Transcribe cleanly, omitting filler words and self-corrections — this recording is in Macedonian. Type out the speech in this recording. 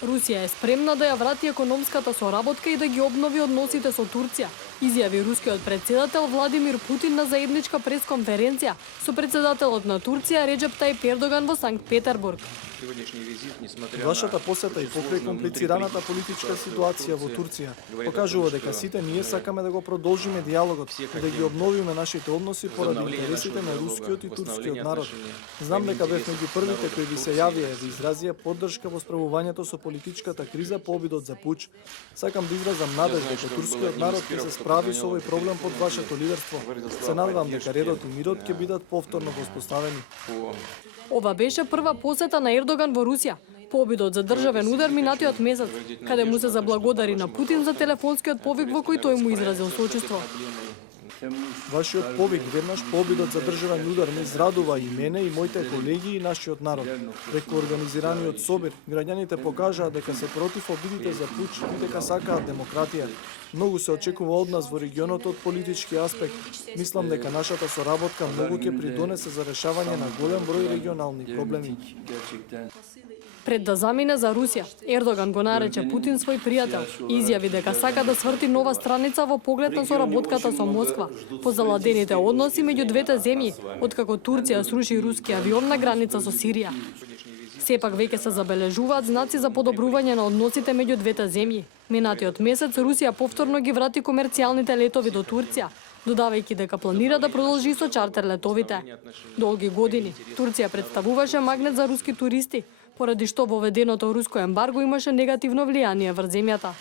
Русија е спремна да ја врати економската соработка и да ги обнови односите со Турција, изјави рускиот председател Владимир Путин на заедничка пресконференција со председателот на Турција Реджеп Тајип Ердоган во Санкт Петербург. Вашата посета и покрај комплицираната политичка ситуација во Турција покажува дека сите ние сакаме да го продолжиме диалогот и да ги обновиме нашите односи поради интересите на рускиот и турскиот народ. Знам дека бев меѓу првите кои ви се јавија да изразија поддршка во справувањето со политичката криза по обидот за пуч. Сакам да изразам надеж дека турскиот народ ќе се справи со овој проблем под вашето лидерство. Се надевам дека редот и мирот ќе бидат повторно воспоставени. Ова беше прва посета на Ердоган во Русија, по обидот за државен удар минатиот месец, каде му се заблагодари на Путин за телефонскиот повик во кој тој му изразил сочувство. Вашиот повик веднаш по обидот за државен удар ме израдува и мене и моите колеги и нашиот народ. Преку организираниот собир, граѓаните покажаа дека се против обидите за пуч и дека сакаат демократија. Многу се очекува од нас во регионот од политички аспект. Мислам дека нашата соработка многу ќе придонесе за решавање на голем број регионални проблеми. Пред да замине за Русија, Ердоган го нарече Путин свој пријател и изјави дека сака да сврти нова страница во поглед на соработката со Москва по заладените односи меѓу двете земји, откако Турција сруши руски авион на граница со Сирија. Сепак веќе се забележуваат знаци за подобрување на односите меѓу двете земји. Минатиот месец Русија повторно ги врати комерцијалните летови до Турција, додавајќи дека планира да продолжи со чартер летовите. Долги години Турција представуваше магнет за руски туристи, поради што воведеното руско ембарго имаше негативно влијание врз земјата.